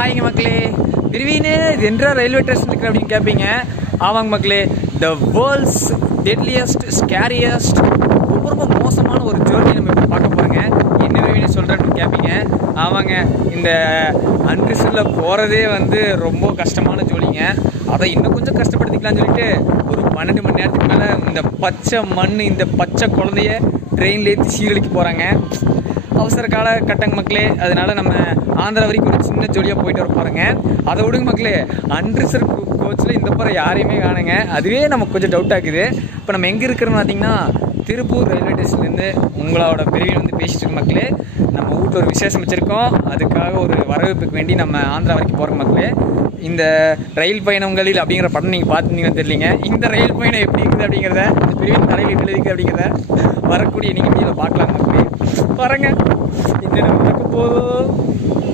ஹாய்ங்க மக்களே. பிரிவீனு இது என்ற ரயில்வே ஸ்டேஷன் இருக்கு அப்படின்னு கேட்பீங்க. ஆமாங்க மக்களே, த வேர்ல்ட்ஸ் டெட்லியஸ்ட் ஸ்கேரியஸ்ட் ரொம்ப ரொம்ப மோசமான ஒரு ஜேர்னி நம்ம இப்போ பார்க்க போகிறோங்க. என்ன பிரிவீனு சொல்கிறேன்னு கேட்பீங்க. ஆமாங்க, இந்த அன்ரிசர்வ்டில் போகிறதே வந்து ரொம்ப கஷ்டமான ஜோலிங்க. அதை இன்னும் கொஞ்சம் கஷ்டப்படுத்திக்கலாம்னு சொல்லிட்டு ஒரு 12 மணி நேரத்துக்கு மேலே இந்த பச்சை மண், இந்த பச்சை குழந்தைய ட்ரெயினில் ஏற்றி சீரழிக்க போகிறாங்க. அவசர கால கட்டங்க மக்களே. அதனால நம்ம ஆந்திரா வரைக்கும் ஒரு சின்ன ஜோலியாக போயிட்டு வர போகிறோங்க. அதை விடுங்க மக்களே, அன்ரிசர்வ் கோச்சில் இந்த போகிற யாரையுமே காணுங்க. அதுவே நமக்கு கொஞ்சம் டவுட் ஆகுது. இப்போ நம்ம எங்கே இருக்கிறோன்னு பார்த்தீங்கன்னா திருப்பூர் ரயில்வே ஸ்டேஷன்லேருந்து உங்களோட பிரிவின் வந்து பேசிட்டு இருக்க மக்களே. நம்ம வீட்டில் ஒரு விசேஷம் வச்சுருக்கோம். அதுக்காக ஒரு வரவேற்புக்கு வேண்டி நம்ம ஆந்திரா வரைக்கும் போகிற மக்களே. இந்த ரயில் பயணங்களில் அப்படிங்கிற படம் நீங்கள் பார்த்துருந்தீங்கன்னு தெரியலிங்க. இந்த ரயில் பயணம் எப்படி இருக்குது அப்படிங்கிறத, இந்த பிரிவின் தலையில் எழுதிக்கு அப்படிங்கிறத வரக்கூடிய நீங்கள் வீடியோவில் பார்க்கலாம் மக்களே. வரங்க, என்னென்ன நடக்க போதும்.